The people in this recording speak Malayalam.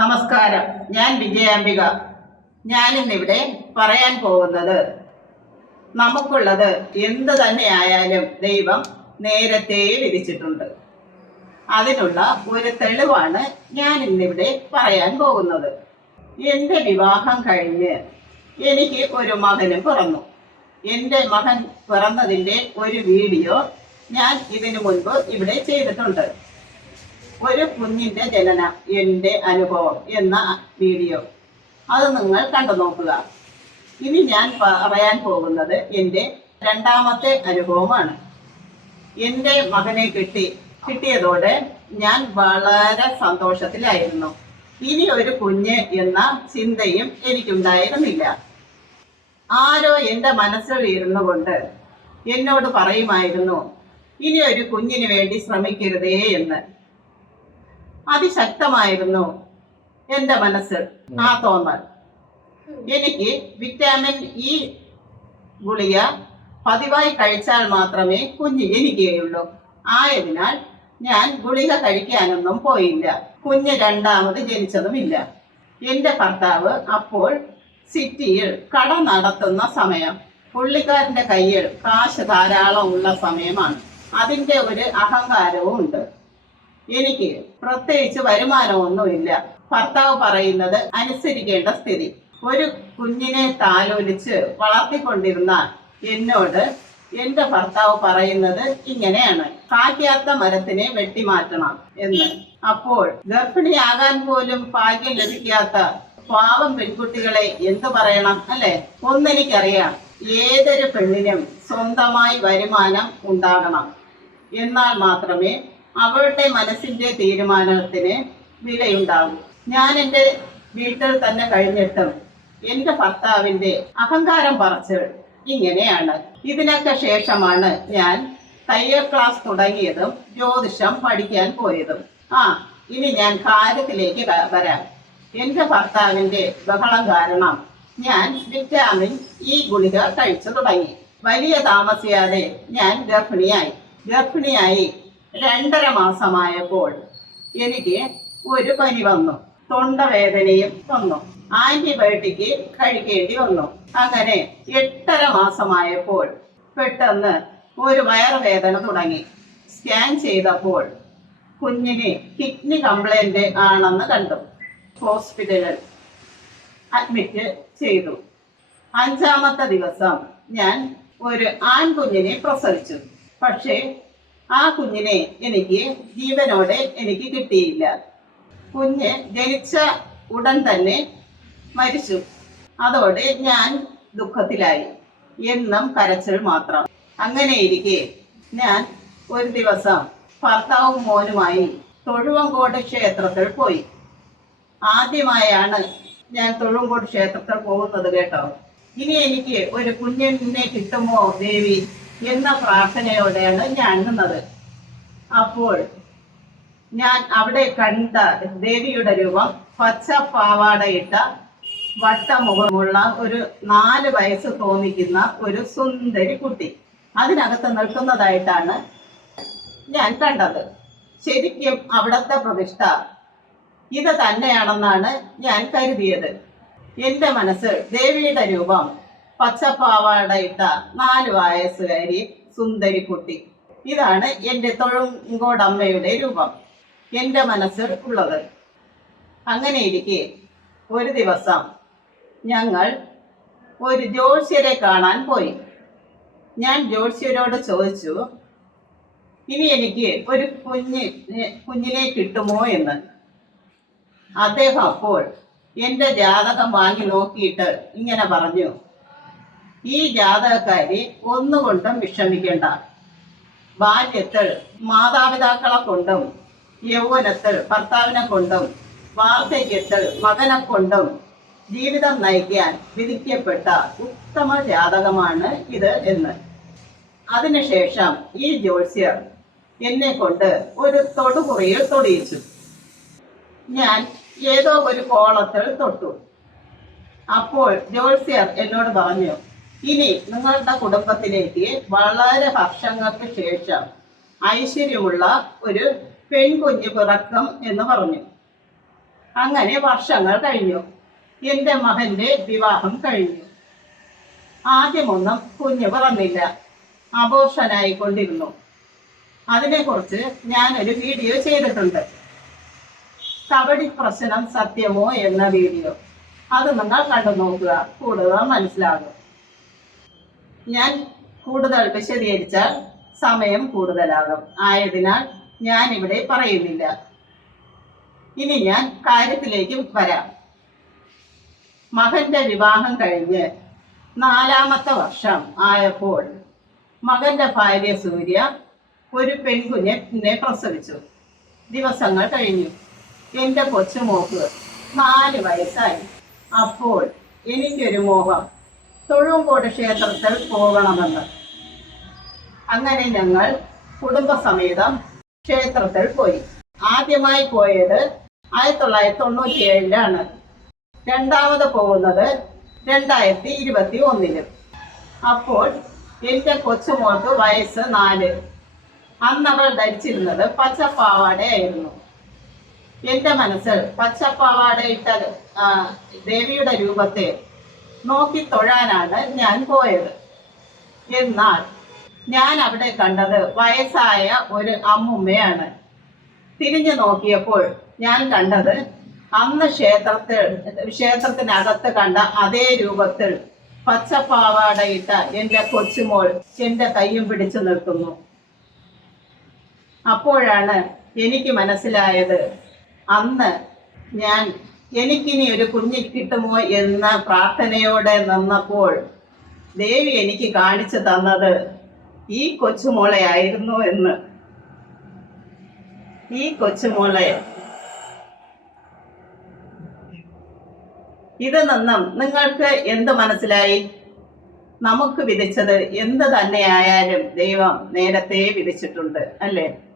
നമസ്കാരം. ഞാൻ വിജയാംബിക. ഞാനിന്നിവിടെ പറയാൻ പോകുന്നത് നമുക്കുള്ളത് എന്ത് തന്നെയായാലും ദൈവം നേരത്തെ വിധിച്ചിട്ടുണ്ട്. അതിനുള്ള ഒരു തെളിവാണ് ഞാൻ ഇന്നിവിടെ പറയാൻ പോകുന്നത്. എന്റെ വിവാഹം കഴിഞ്ഞ് എനിക്ക് ഒരു മകന് പിറന്നു. എന്റെ മകൻ പിറന്നതിന്റെ ഒരു വീഡിയോ ഞാൻ ഇതിനു മുൻപ് ഇവിടെ ചെയ്തിട്ടുണ്ട്. ഒരു കുഞ്ഞിന്റെ ജനനം എന്റെ അനുഭവം എന്ന വീഡിയോ അത് നിങ്ങൾ കണ്ടു നോക്കുക. ഇനി ഞാൻ പറയാൻ പോകുന്നത് എന്റെ രണ്ടാമത്തെ അനുഭവമാണ്. എന്റെ മകനെ കിട്ടി കിട്ടിയതോടെ ഞാൻ വളരെ സന്തോഷത്തിലായിരുന്നു. ഇനി ഒരു കുഞ്ഞ് എന്ന ചിന്തയും എനിക്കുണ്ടായിരുന്നില്ല. ആരോ എന്റെ മനസ്സിൽ ഇരുന്നു കൊണ്ട് എന്നോട് പറയുമായിരുന്നു ഇനി ഒരു കുഞ്ഞിന് വേണ്ടി ശ്രമിക്കരുതേ എന്ന്. അതിശക്തമായിരുന്നു എന്റെ മനസ്സ്. ആ തോന്നൽ. എനിക്ക് വിറ്റാമിൻ ഇ ഗുളിക പതിവായി കഴിച്ചാൽ മാത്രമേ കുഞ്ഞ് ജനിക്കുകയുള്ളൂ ആയതിനാൽ ഞാൻ ഗുളിക കഴിക്കാനൊന്നും പോയില്ല. കുഞ്ഞ് രണ്ടാമത് ജനിച്ചതുമില്ല. എന്റെ ഭർത്താവ് അപ്പോൾ സിറ്റിയിൽ കട നടത്തുന്ന സമയം. പുള്ളിക്കാരന്റെ കയ്യിൽ കാശ് ധാരാളം ഉള്ള സമയമാണ്. അതിന്റെ ഒരു അഹങ്കാരവും ഉണ്ട് എനിക്ക് പ്രത്യേകിച്ച് വരുമാനമൊന്നുമില്ല. ഭർത്താവ് പറയുന്നത് അനുസരിക്കേണ്ട സ്ഥിതി. ഒരു കുഞ്ഞിനെ താലോലിച്ച് വളർത്തിക്കൊണ്ടിരുന്ന എന്നോട് എന്റെ ഭർത്താവ് പറയുന്നത് ഇങ്ങനെയാണ്. കായ്ക്കാത്ത മരത്തിനെ വെട്ടിമാറ്റണം എന്ന്. അപ്പോൾ ഗർഭിണിയാകാൻ പോലും ഭാഗ്യം ലഭിക്കാത്ത പാവം പെൺകുട്ടികളെ എന്തു പറയണം അല്ലെ? ഒന്നെനിക്കറിയാം. ഏതൊരു പെണ്ണിനും സ്വന്തമായി വരുമാനം ഉണ്ടാകണം. എന്നാൽ മാത്രമേ അവളുടെ മനസ്സിന്റെ തീരുമാനത്തിന് വിലയുണ്ടാകും ഞാൻ എന്റെ വീട്ടിൽ തന്നെ കഴിഞ്ഞിട്ടും എന്റെ ഭർത്താവിന്റെ അഹങ്കാരം പറച്ച് ഇങ്ങനെയാണ്. ഇതിനൊക്കെ ശേഷമാണ് ഞാൻ തയ്യൽ ക്ലാസ് തുടങ്ങിയതും ജ്യോതിഷം പഠിക്കാൻ പോയതും. ആ ഇനി ഞാൻ കാര്യത്തിലേക്ക് വരാം. എന്റെ ഭർത്താവിന്റെ ബഹളം കാരണം ഞാൻ വിറ്റാമിൻ ഈ ഗുളിക കഴിച്ചു തുടങ്ങി. വലിയ താമസിയാതെ ഞാൻ ഗർഭിണിയായി. ഗർഭിണിയായി രണ്ടര മാസമായപ്പോൾ എനിക്ക് ഒരു പനി വന്നു. തൊണ്ടവേദനയും വന്നു. ആന്റിബയോട്ടിക് കഴിക്കേണ്ടി വന്നു. അങ്ങനെ എട്ടര മാസമായപ്പോൾ പെട്ടെന്ന് ഒരു വയറുവേദന തുടങ്ങി. സ്കാൻ ചെയ്തപ്പോൾ കുഞ്ഞിന് കിഡ്നി കംപ്ലൈന്റ് ആണെന്ന് കണ്ടു. ഹോസ്പിറ്റലിൽ അഡ്മിറ്റ് ചെയ്തു. അഞ്ചാമത്തെ ദിവസം ഞാൻ ഒരു ആൺകുഞ്ഞിനെ പ്രസവിച്ചു. പക്ഷേ ആ കുഞ്ഞിനെ എനിക്ക് ജീവനോടെ എനിക്ക് കിട്ടിയില്ല. കുഞ്ഞ് ജനിച്ച ഉടൻ തന്നെ മരിച്ചു. അതോടെ ഞാൻ ദുഃഖത്തിലായി. എന്നും കരച്ചിൽ മാത്രം. അങ്ങനെ ഇരിക്കെ ഞാൻ ഒരു ദിവസം ഭർത്താവും മോനുമായി തൊഴുവങ്കോട് ക്ഷേത്രത്തിൽ പോയി. ആദ്യമായാണ് ഞാൻ തൊഴുവങ്കോട് ക്ഷേത്രത്തിൽ പോകുന്നത് കേട്ടോ. ഇനി എനിക്ക് ഒരു കുഞ്ഞിനെ കിട്ടുമോ ദേവി? എന്ന പ്രാർത്ഥനയോടെയാണ് ഞാൻ നിന്നത്. അപ്പോൾ ഞാൻ അവിടെ കണ്ട ദേവിയുടെ രൂപം പച്ച പാവാടയിട്ട വട്ടമുഖമുള്ള ഒരു നാല് വയസ്സ് തോന്നിക്കുന്ന ഒരു സുന്ദരി കുട്ടി. അതിനകത്ത് നിൽക്കുന്നതായിട്ടാണ് ഞാൻ കണ്ടത്. ശരിക്കും അവിടത്തെ പ്രതിഷ്ഠ ഇത് തന്നെയാണെന്നാണ് ഞാൻ കരുതിയത്. എന്റെ മനസ്സ് ദേവിയുടെ രൂപം പച്ചപ്പാവാടയിട്ട നാല് വയസ്സുകാരി സുന്ദരി കുട്ടി ഇതാണ് എന്റെ തൊഴുങ്കോടമ്മയുടെ രൂപം. എന്റെ മനസ്സിൽ ഉള്ളത്. അങ്ങനെ ഇരിക്കെ ഒരു ദിവസം ഞങ്ങൾ ഒരു ജോഷ്യരെ കാണാൻ പോയി. ഞാൻ ജോഷ്യരോട് ചോദിച്ചു ഇനി എനിക്ക് ഒരു കുഞ്ഞ് കുഞ്ഞിനെ കിട്ടുമോ എന്ന്? അദ്ദേഹം അപ്പോൾ എന്റെ ജാതകം വാങ്ങി നോക്കിയിട്ട് ഇങ്ങനെ പറഞ്ഞു ഈ ജാതകക്കാരി ഒന്നുകൊണ്ടും വിഷമിക്കേണ്ട. ബാല്യത്തിൽ മാതാപിതാക്കളെ കൊണ്ടും യൗവനത്തിൽ ഭർത്താവിനെ കൊണ്ടും വാർദ്ധക്യത്തിൽ മകനെ കൊണ്ടും ജീവിതം നയിക്കാൻ വിധിക്കപ്പെട്ട ഉത്തമ ജാതകമാണ് ഇത് എന്ന്. അതിനുശേഷം ഈ ജ്യോത്സ്യർ എന്നെ കൊണ്ട് ഒരു തൊടുപുറയിൽ തൊടിയിച്ചു. ഞാൻ ഏതോ ഒരു കോളത്തിൽ തൊട്ടു. അപ്പോൾ ജ്യോത്സ്യർ എന്നോട് പറഞ്ഞു ഇനി നിങ്ങളുടെ കുടുംബത്തിലേക്ക് വളരെ വർഷങ്ങൾക്ക് ശേഷം ഐശ്വര്യമുള്ള ഒരു പെൺകുഞ്ഞ് പിറക്കും എന്ന് പറഞ്ഞു. അങ്ങനെ വർഷങ്ങൾ കഴിഞ്ഞു. എന്റെ മകന്റെ വിവാഹം കഴിഞ്ഞു. ആദ്യമൊന്നും കുഞ്ഞ് പിറന്നില്ല. അബോഷനായിക്കൊണ്ടിരുന്നു അതിനെക്കുറിച്ച് ഞാനൊരു വീഡിയോ ചെയ്തിട്ടുണ്ട്. കബഡി പ്രശ്നം സത്യമോ എന്ന വീഡിയോ. അത് നിങ്ങൾ കണ്ടു നോക്കുക. കൂടുതൽ മനസ്സിലാകും. ഞാൻ കൂടുതൽ വിശദീകരിച്ചാൽ സമയം കൂടുതലാകും. ആയതിനാൽ ഞാൻ ഇവിടെ പറയുന്നില്ല. ഇനി ഞാൻ കാര്യത്തിലേക്ക് വരാം. മകന്റെ വിവാഹം കഴിഞ്ഞ് നാലാമത്തെ വർഷം ആയപ്പോൾ മകന്റെ ഭാര്യ സൂര്യ ഒരു പെൺകുഞ്ഞിനെ പ്രസവിച്ചു. ദിവസങ്ങൾ കഴിഞ്ഞു. എന്റെ കൊച്ചുമോക്ക് നാല് വയസ്സായി. അപ്പോൾ എനിക്കൊരു മോഹം. തൊഴുങ്കോട് ക്ഷേത്രത്തിൽ പോകണമെന്ന്. അങ്ങനെ ഞങ്ങൾ കുടുംബസമേതം ക്ഷേത്രത്തിൽ പോയി. ആദ്യമായി പോയത് ആയിരത്തി തൊള്ളായിരത്തി തൊണ്ണൂറ്റി ഏഴിലാണ് രണ്ടാമത് പോകുന്നത് രണ്ടായിരത്തി ഇരുപത്തി ഒന്നിലും അപ്പോൾ എന്റെ കൊച്ചുമോൾക്ക് വയസ്സ് നാല്. അന്ന് അവൾ ധരിച്ചിരുന്നത് പച്ചപ്പാവാടയായിരുന്നു എന്റെ മനസ്സിൽ പച്ചപ്പാവാടയിട്ട ദേവിയുടെ രൂപത്തെ നോക്കി തൊഴാനാണ് ഞാൻ പോയത്. എന്നാൽ ഞാൻ അവിടെ കണ്ടത് വയസ്സായ ഒരു അമ്മുമ്മയാണ്. തിരിഞ്ഞു നോക്കിയപ്പോൾ ഞാൻ കണ്ടത് അന്ന് ക്ഷേത്രത്തിൽ ക്ഷേത്രത്തിനകത്ത് കണ്ട അതേ രൂപത്തിൽ പച്ചപ്പാവാടയിട്ട എന്റെ കൊച്ചുമോൾ എന്റെ കയ്യും പിടിച്ചു നിൽക്കുന്നു അപ്പോഴാണ് എനിക്ക് മനസ്സിലായത് അന്ന് ഞാൻ എനിക്കിനി ഒരു കുഞ്ഞ് കിട്ടുമോ എന്ന പ്രാർത്ഥനയോടെ നിന്നപ്പോൾ ദേവി എനിക്ക് കാണിച്ചു തന്നത് ഈ കൊച്ചുമോളെ ആയിരുന്നു എന്ന്. ഈ കൊച്ചുമോളെ. ഇത് നിന്നും നിങ്ങൾക്ക് എന്ത് മനസ്സിലായി? നമുക്ക് വിധിച്ചത് എന്ത് തന്നെയായാലും ദൈവം നേരത്തെ വിധിച്ചിട്ടുണ്ട് അല്ലേ?